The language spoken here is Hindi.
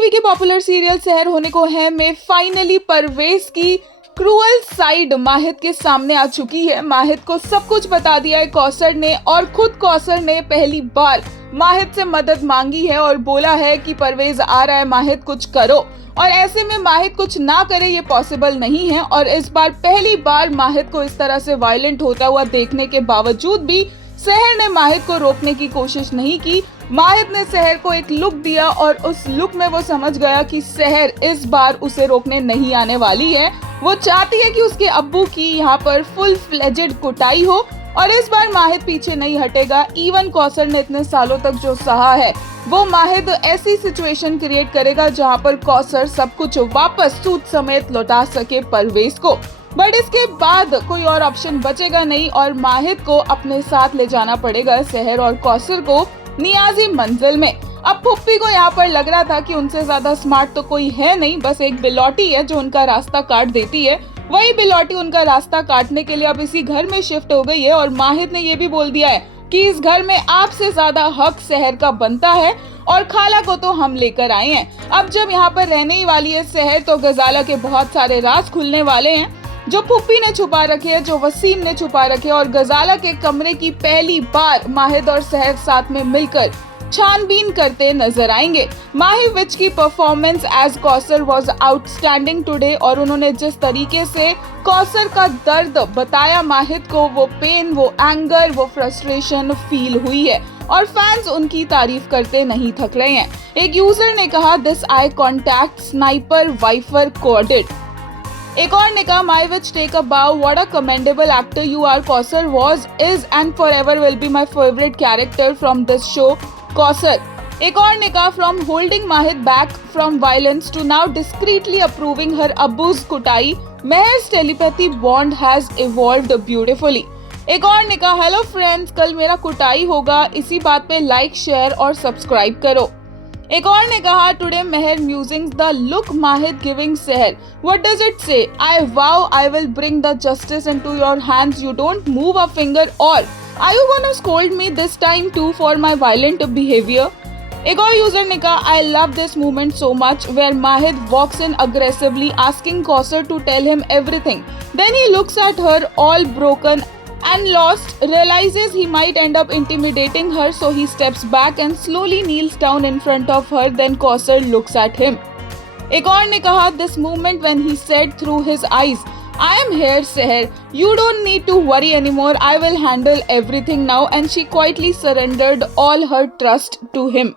टीवी के पॉपुलर सीरियल सहर होने को है में फाइनली परवेज की क्रूअल साइड माहिद के सामने आ चुकी है। माहिद को सब कुछ बता दिया है कौसर ने, और खुद कौसर ने पहली बार माहिद से मदद मांगी है और बोला है कि परवेज आ रहा है, माहिद कुछ करो। और ऐसे में माहिद कुछ ना करे ये पॉसिबल नहीं है। और इस बार पहली बार माहिद को इस तरह से वायलेंट होता हुआ देखने के बावजूद भी सहर ने माहिद को रोकने की कोशिश नहीं की। माहिद ने सहर को एक लुक दिया और उस लुक में वो समझ गया कि सहर इस बार उसे रोकने नहीं आने वाली है। वो चाहती है कि उसके अब्बू की यहाँ पर फुल फ्लेजेड कुटाई हो, और इस बार माहिद पीछे नहीं हटेगा। इवन कौसर ने इतने सालों तक जो सहा है वो माहिद ऐसी सिचुएशन क्रिएट करेगा जहाँ पर कौसर सब कुछ वापस सूद समेत लौटा सके परवेज को। बट इसके बाद कोई और ऑप्शन बचेगा नहीं और माहिद को अपने साथ ले जाना पड़ेगा सहर और कौसर को नियाजी मंजिल में। अब पुप्पी को यहाँ पर लग रहा था कि उनसे ज्यादा स्मार्ट तो कोई है नहीं, बस एक बिलौटी है जो उनका रास्ता काट देती है। वही बिलौटी उनका रास्ता काटने के लिए अब इसी घर में शिफ्ट हो गई है। और माहिद ने ये भी बोल दिया है कि इस घर में आपसे ज्यादा हक सहर का बनता है और खाला को तो हम लेकर आए हैं। अब जब यहाँ पर रहने ही वाली है सहर, तो गजाला के बहुत सारे राज खुलने वाले हैं जो पुप्पी ने छुपा रखे हैं, जो वसीम ने छुपा रखे हैं। और गजाला के कमरे की पहली बार माहिद और सहर साथ में मिलकर छानबीन करते नजर आएंगे। माही विच की performance as Kausar was outstanding today, और उन्होंने जिस तरीके से कौसर का दर्द बताया माहिद को, वो पेन, वो एंगर, वो फ्रस्ट्रेशन फील हुई है और फैंस उनकी तारीफ करते नहीं थक रहे हैं। एक यूजर ने कहा, this eye contact sniper wiper coded. एक और ने कहा, my which take a bow, what a commendable actor you are. Kausar was, is and forever will be my favourite character from this show Kausar. एक और ने कहा, from holding Mahid back from violence to now discreetly approving her अब्बूज कुटाई, मेहर्स telepathy bond has evolved beautifully. एक और ने कहा, हेलो फ्रेंड्स, कल मेरा कुटाई होगा, इसी बात पे लाइक, शेयर और सब्सक्राइब करो। एक और ने कहा, today Mehar musing the look Mahid giving Sahar, what does it say, I wow I will bring the justice into your hands, you don't move a finger, और are you gonna scold me this time too for my violent behavior? एक और यूजर ने कहा, I love this moment so much where Mahid walks in aggressively asking Kausar to tell him everything. Then he looks at her all broken and lost, realizes he might end up intimidating her, so he steps back and slowly kneels down in front of her. Then Kausar looks at him. एक और ने कहा, this moment when he said through his eyes, I am here, Seher. You don't need to worry anymore. I will handle everything now. And she quietly surrendered all her trust to him.